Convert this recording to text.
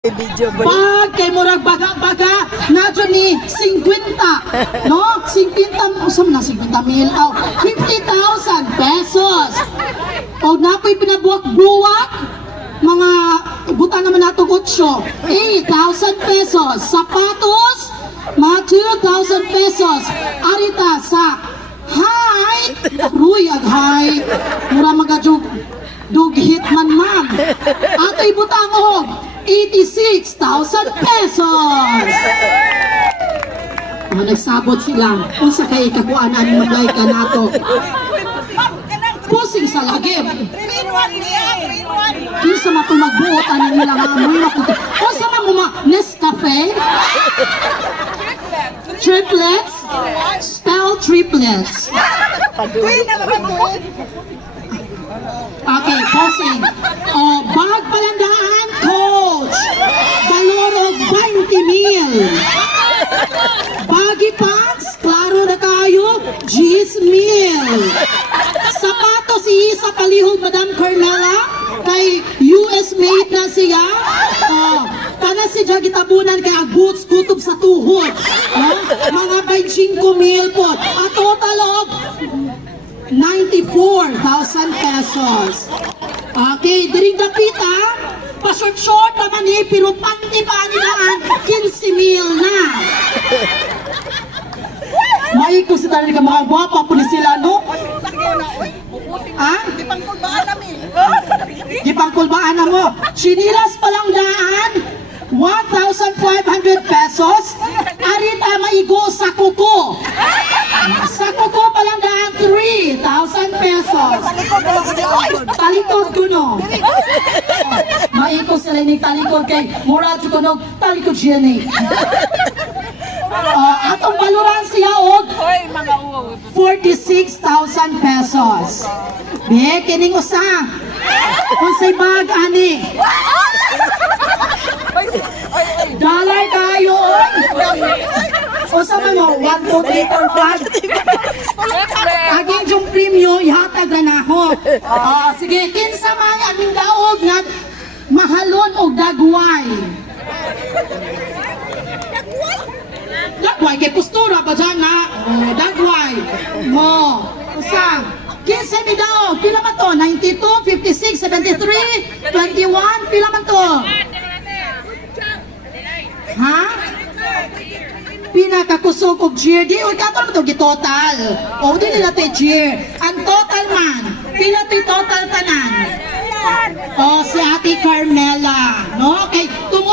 Video ba? Pag kay murag baga-baga nadyo ni 50, no? 50, usam na 50,000, 50,000 pesos. O napoy pinabuwak-buwak, mga buta naman nato kutsyo, 8,000 pesos. Sapatos, mga 2,000 pesos. Arita sa high, ruy ag high, mura magadug hit man ma'am. Ato ibutang og 86,000 pesos. Nagsabot sila. Kung sa kay kakuanan ni maglay ka nato. Pusing sa lagim. Kinsa matumagbuot ano nila nga amoy maputi. O sa mga Nescafe? Triplets? Spell triplets. Okay, posing. Bag palandaan, coach. Valor og 20,000. Baggy pants, klaro na kayo, 10,000. Sapatos sa palihog, Madam Carmela, kay US made na siya. Kana si gitabunan kay boots kutob sa tuhod. Mga 25,000 po. At total of 94,000 pesos. Okay, diring dapita, pa-short-short naman pero panty pa nilaan, 15,000 na. Maiko si talaga mga guwapa po ni sila, no? Ha? Gipangkulbaan na mo. Chinilas palang daan, 1,500 pesos. Arita maigo sa kuko. Sa kuko palang daan, 3,000 pesos. Talikod ko no. Maiko sila ni talikod kay Murad ko no, talikod siya ni. Atong baluran siya og 46,000 pesos. Be, kining usa. Unsay bag ani? Dollar tayo. Usa man mo 1, 2, 3, 4, 5. Aging yung premyo ihatag na ako. Sige, kinsa man aming daog nga mahalon og dagway. Dagway kay postura ba dyan na? Dagway. Mo. Usang. 15 mi daw. Pila man to? 92, 56, 73, 21. Pila man to? Ha? Pinakakusog og jeer. Di, o kato naman to gitotal. O, di nila te jeer. Ang total man. Pila to total tanan. O, si Ate Carmela. No? Okay. Tungod